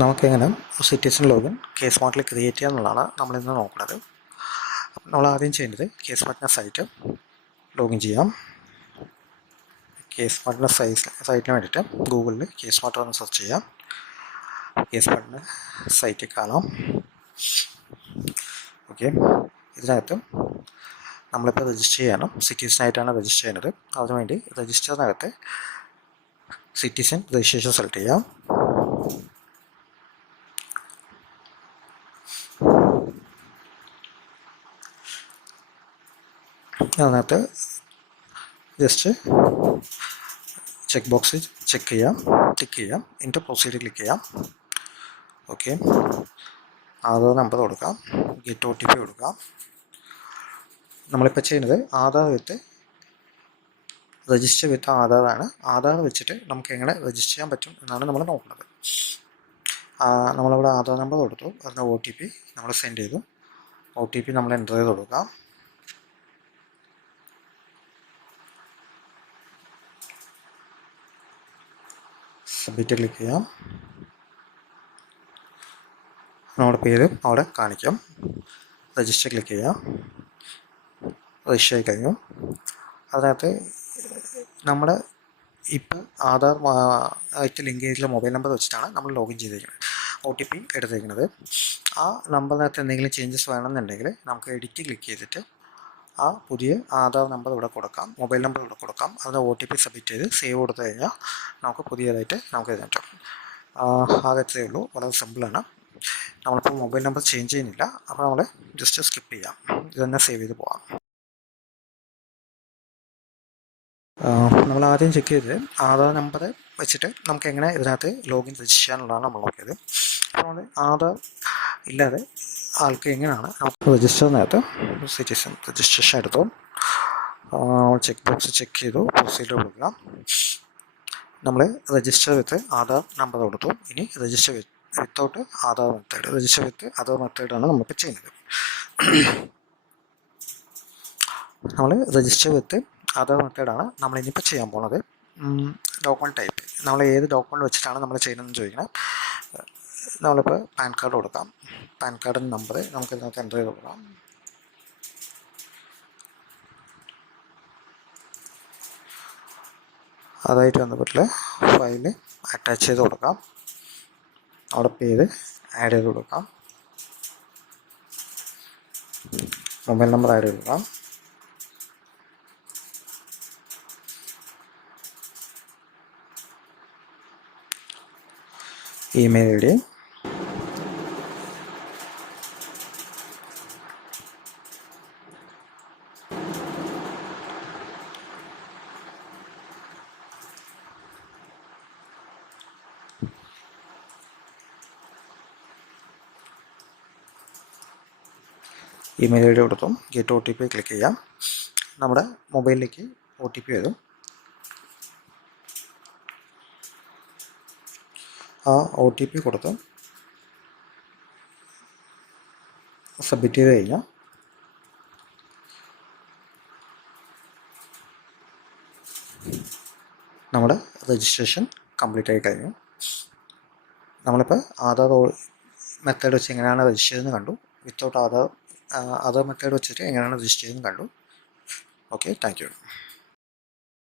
നമുക്കെങ്ങനെ citizen login K സ്മാർട്ടിൽ create ചെയ്യുക എന്നുള്ളതാണ് നമ്മളിന്ന് നോക്കുന്നത്. നമ്മൾ ആദ്യം ചെയ്യേണ്ടത് കെ സ്മാർട്ടിൻ്റെ സൈറ്റ് ലോഗിൻ ചെയ്യാം. കെ സ്മാർട്ടിൻ്റെ സൈറ്റിന് വേണ്ടിയിട്ട് ഗൂഗിളിൽ കെ സ്മാർട്ട് ഒന്ന് സെർച്ച് ചെയ്യാം. കെ സ്മാർട്ടിൻ്റെ സൈറ്റ് കാണാം. ഓക്കെ, ഇതിനകത്ത് നമ്മളിപ്പോൾ രജിസ്റ്റർ ചെയ്യണം. സിറ്റിസനായിട്ടാണ് രജിസ്റ്റർ ചെയ്യുന്നത്. അതിനുവേണ്ടി രജിസ്റ്ററിനകത്ത് സിറ്റിസൺ രജിസ്ട്രേഷൻ സെലക്ട് ചെയ്യാം. അതിനകത്ത് ജസ്റ്റ് ചെക്ക് ബോക്സ് ടിക്ക് ചെയ്യാം. എന്നിട്ട് പ്രൊസീഡ് ക്ലിക്ക് ചെയ്യാം. ഓക്കെ, ആധാർ നമ്പർ കൊടുക്കാം. ഗെറ്റ് OTP കൊടുക്കാം. നമ്മളിപ്പോൾ ചെയ്യുന്നത് ആധാർ വിത്ത് രജിസ്റ്റർ വിത്ത് ആധാറാണ്. ആധാർ വെച്ചിട്ട് നമുക്ക് എങ്ങനെ രജിസ്റ്റർ ചെയ്യാൻ പറ്റും എന്നാണ് നമ്മൾ നോക്കുന്നത്. നമ്മളിവിടെ ആധാർ നമ്പർ കൊടുത്തു. അതിന് OTP നമ്മൾ സെൻഡ് ചെയ്തു. OTP നമ്മൾ എൻ്റർ ചെയ്ത് കൊടുക്കാം. സബ്മിറ്റ് ക്ലിക്ക് ചെയ്യാം. നമ്മുടെ പേര് അവിടെ കാണിക്കാം. രജിസ്റ്റർ ക്ലിക്ക് ചെയ്യാം. രജിസ്റ്റർ ആയി കഴിഞ്ഞു. അതിനകത്ത് നമ്മുടെ ഇപ്പോൾ ആധാർ ആയിട്ട് ലിങ്ക് ചെയ്തിട്ടുള്ള മൊബൈൽ നമ്പർ വെച്ചിട്ടാണ് നമ്മൾ ലോഗിൻ ചെയ്തിരിക്കുന്നത്. OTP എടുത്തിരിക്കുന്നത്. ആ നമ്പറിനകത്ത് എന്തെങ്കിലും ചേഞ്ചസ് വേണമെന്നുണ്ടെങ്കിൽ നമുക്ക് എഡിറ്റ് ക്ലിക്ക് ചെയ്തിട്ട് ആ പുതിയ ആധാർ നമ്പർ ഇവിടെ കൊടുക്കാം, മൊബൈൽ നമ്പർ ഇവിടെ കൊടുക്കാം. അതിന് OTP സബ്മിറ്റ് ചെയ്ത് സേവ് കൊടുത്തു കഴിഞ്ഞാൽ നമുക്ക് പുതിയതായിട്ട് നമുക്ക് ഇതിനകത്ത് ആകത്തേ ഉള്ളൂ. വളരെ സിമ്പിളാണ്. നമ്മളിപ്പോൾ മൊബൈൽ നമ്പർ ചേഞ്ച് ചെയ്യുന്നില്ല. അപ്പോൾ നമ്മൾ ജസ്റ്റ് സ്കിപ്പ് ചെയ്യാം. ഇത് തന്നെ സേവ് ചെയ്ത് പോകാം. നമ്മൾ ആദ്യം ചെക്ക് ചെയ്ത് ആധാർ നമ്പർ വെച്ചിട്ട് നമുക്ക് എങ്ങനെ ഇതിനകത്ത് ലോഗിൻ രജിസ്റ്റർ ചെയ്യാനുള്ളതാണ് നമ്മൾ നോക്കിയത്. അപ്പോൾ ആധാർ ഇല്ലാതെ ആൾക്ക് എങ്ങനെയാണ് രജിസ്റ്ററിനകത്ത് സിറ്റിസൺ രജിസ്ട്രേഷൻ എടുത്തു. ചെക്ക് ബോക്സ് ചെക്ക് ചെയ്തു. പ്രൊസീഡ് കൊടുക്കുക. നമ്മൾ രജിസ്റ്റർ വിത്ത് ആധാർ നമ്പർ കൊടുത്തു. ഇനി register without Aadhaar method, register വിത്ത് ആധാർ മെത്തേഡാണ് നമ്മളിപ്പോൾ ചെയ്യുന്നത്. നമ്മൾ രജിസ്റ്റർ വിത്ത് ആധാർ മെത്തേഡാണ് നമ്മൾ ഇനിയിപ്പോൾ ചെയ്യാൻ പോകുന്നത്. ഡോക്യുമെൻറ്റ് ടൈപ്പ് നമ്മൾ ഏത് ഡോക്യുമെൻറ്റ് വെച്ചിട്ടാണ് നമ്മൾ ചെയ്യുന്നതെന്ന് ചോദിക്കണം. നമ്മളിപ്പോൾ പാൻ കാർഡ് കൊടുക്കാം. പാൻ കാർഡിൻ്റെ നമ്പർ നമുക്ക് ഇതിനകത്ത് എൻ്റർ ചെയ്ത് കൊടുക്കാം. അതായിട്ട് ബന്ധപ്പെട്ടുള്ള ഫയൽ അറ്റാച്ച് ചെയ്ത് കൊടുക്കാം. അവിടെ പേര് ആഡ് ചെയ്ത് കൊടുക്കാം. മൊബൈൽ നമ്പർ ആഡ് ചെയ്ത് കൊടുക്കാം. ഇമെയിൽ ID, ഇമെയിൽ ID കൊടുത്തു. ഗെറ്റ് OTP ക്ലിക്ക് ചെയ്യാം. നമ്മുടെ മൊബൈലിലേക്ക് OTP വരും. ആ OTP കൊടുത്ത് സബ്മിറ്റ് ചെയ്ത് കഴിഞ്ഞാൽ നമ്മുടെ രജിസ്ട്രേഷൻ കംപ്ലീറ്റ് ആയി കഴിഞ്ഞു. നമ്മളിപ്പോൾ ആധാർ മെത്തേഡ് വെച്ച് എങ്ങനെയാണ് രജിസ്റ്റർ ചെയ്തതെന്ന് കണ്ടു. വിത്തൗട്ട് ആധാർ മെത്തേഡ് വെച്ചിട്ട് എങ്ങനെയാണ് രജിസ്റ്റർ ചെയ്തതെന്ന് കണ്ടു. Okay, thank you.